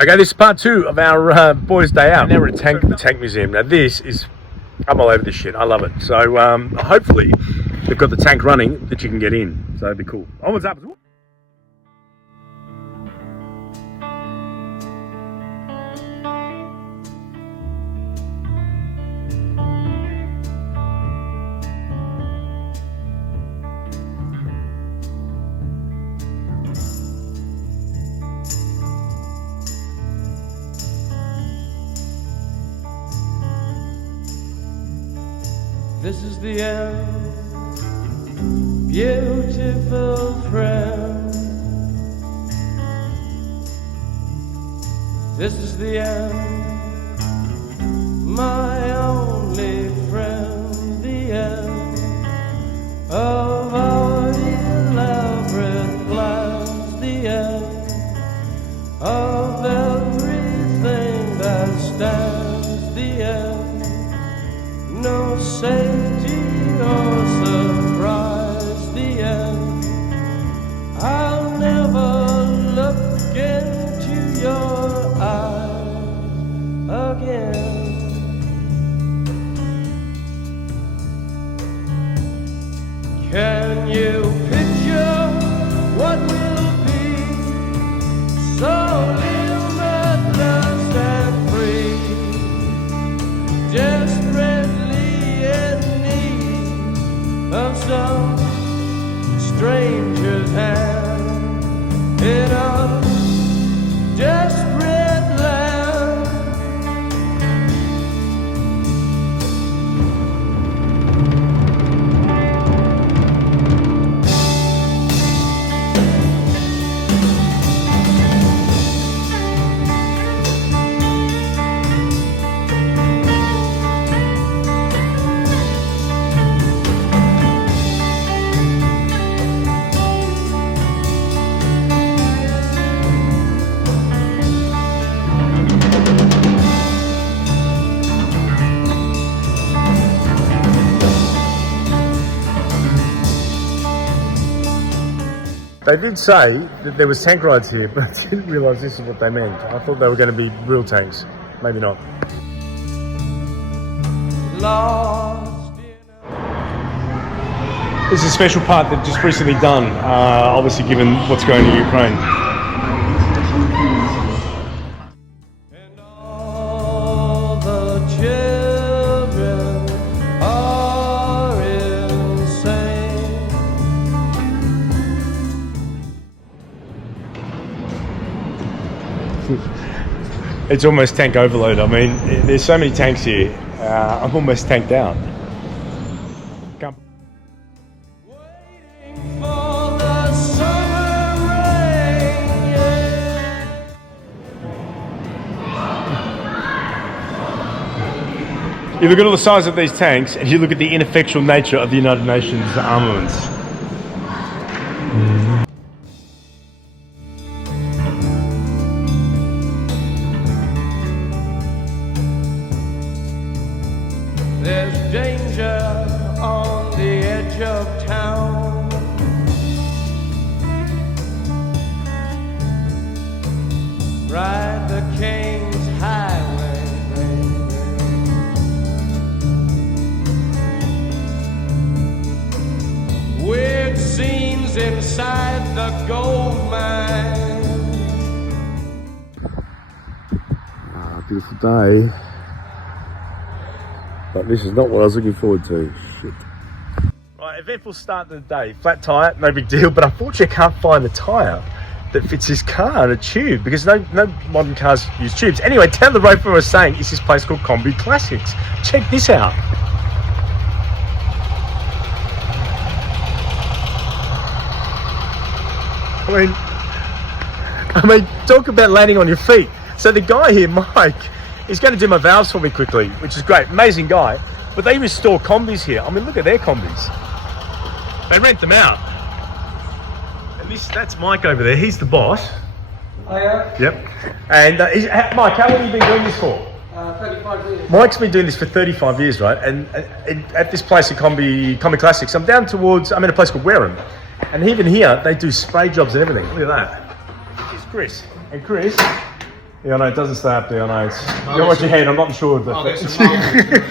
Okay, this is part 2 of our boys' day out. Now we're at the tank museum. Now this is, I'm all over this shit. I love it. So hopefully they've got the tank running that you can get in. So that'd be cool. Onwards up. This is the end, beautiful friend. This is the end, my only friend. The end of our elaborate plans. The end of everything that stands. The end. No safety or surprise, the end. I'll never look into your eyes again. Can you picture what will be so limitless and free? Desperately in need of some stranger's hand in a desperate land. They did say that there was tank rides here, but I didn't realise this is what they meant. I thought they were going to be real tanks. Maybe not. Lost. This is a special part that just recently done, obviously given what's going on in Ukraine. And all the children are insane. It's almost tank overload. I mean, there's so many tanks here. I'm almost tanked out. Waiting for the summer rain, yeah. You look at all the size of these tanks, and you look at the ineffectual nature of the United Nations armaments. There's danger on the edge of town. Ride the King's Highway, baby. Weird scenes inside the gold mine. Beautiful day. But this is not what I was looking forward to. Shit. Right, eventful start to the day. Flat tyre, no big deal, but unfortunately I can't find the tyre that fits this car and a tube, because no modern cars use tubes. Anyway, down the road from what I was saying is this place called Kombi Classics. Check this out. I mean, talk about landing on your feet. So the guy here, Mike, he's going to do my valves for me quickly, which is great. Amazing guy. But they restore Kombis here. I mean, look at their Kombis. They rent them out. And that's Mike over there. He's the boss. Oh yeah? Yep. And Mike, how long have you been doing this for? 35 years. Mike's been doing this for 35 years, right? And at this place at Kombi Classics, I'm in a place called Wareham. And even here, they do spray jobs and everything. Look at that. Here's Chris. And Chris Yeah, I know, it doesn't stay up there, I know. You gotta watch your head, I'm not sure. I'll But get some marbles.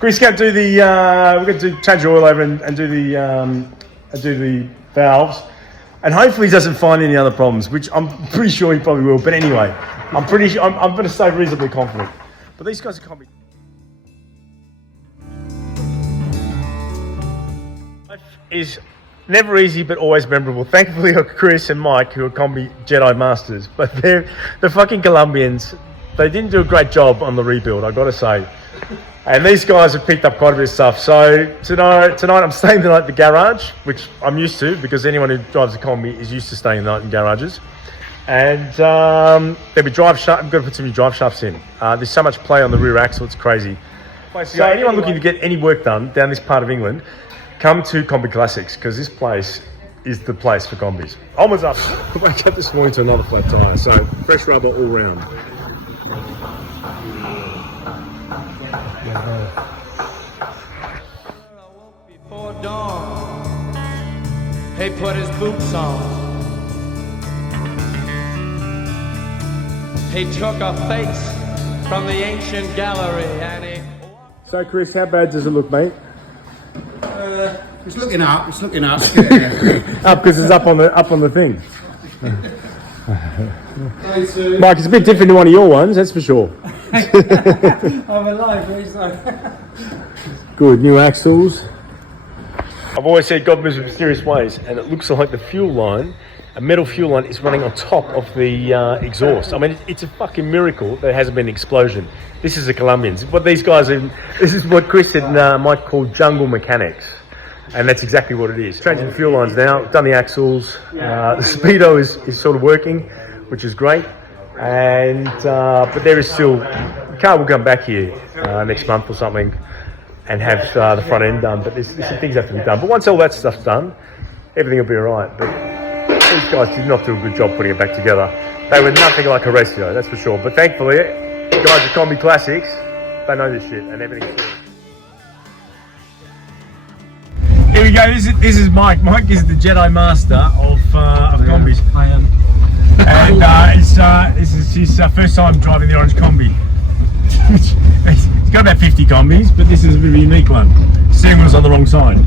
Chris, go do the, we're going to change the oil over and do the valves. And hopefully he doesn't find any other problems, which I'm pretty sure he probably will. But anyway, I'm going to stay reasonably confident. But these guys are Kombi. Life is never easy, but always memorable. Thankfully, I got Chris and Mike, who are Kombi Jedi Masters. But the fucking Colombians, they didn't do a great job on the rebuild, I got to say. And these guys have picked up quite a bit of stuff. So tonight I'm staying the night at the garage, which I'm used to because anyone who drives a Kombi is used to staying the night in garages. And there'll be drive shaft. I'm going to put some new drive shafts in. There's so much play on the rear axle, it's crazy. So anyone looking to get any work done down this part of England, come to Kombi Classics because this place is the place for Kombis. Onwards up. I woke up this morning to another flat tyre, so fresh rubber all round. Before dawn, he put his boots on. He took a face from the ancient gallery and he... So Chris, how bad does it look, mate? It's looking up. It's looking up. Up because it's up on the thing. Hey, Sue. Mike, it's a bit different to one of your ones, that's for sure. I'm alive, he's like... Good, new axles. I've always said God moves in mysterious ways, and it looks like the fuel line, a metal fuel line, is running on top of the exhaust. I mean, it's a fucking miracle there hasn't been an explosion. This is the Colombians. What these guys are, this is what Chris and Mike call jungle mechanics. And that's exactly what it is. Changing the fuel lines now, done the axles. The speedo is sort of working, which is great. And but there is still, the car will come back here next month or something and have the front end done. But there's some things have to be done. But once all that stuff's done, everything will be all right. But these guys did not do a good job putting it back together. They were nothing like Horacio, that's for sure. But thankfully, the guys at Kombi Classics, they know this shit and everything's good. Here we go. This is Mike. Mike is the Jedi Master of Kombis. I am. And this is his first time driving the orange Kombi. He's got about 50 Kombis, but this is a bit of a unique one. Steering wheel's on the wrong side.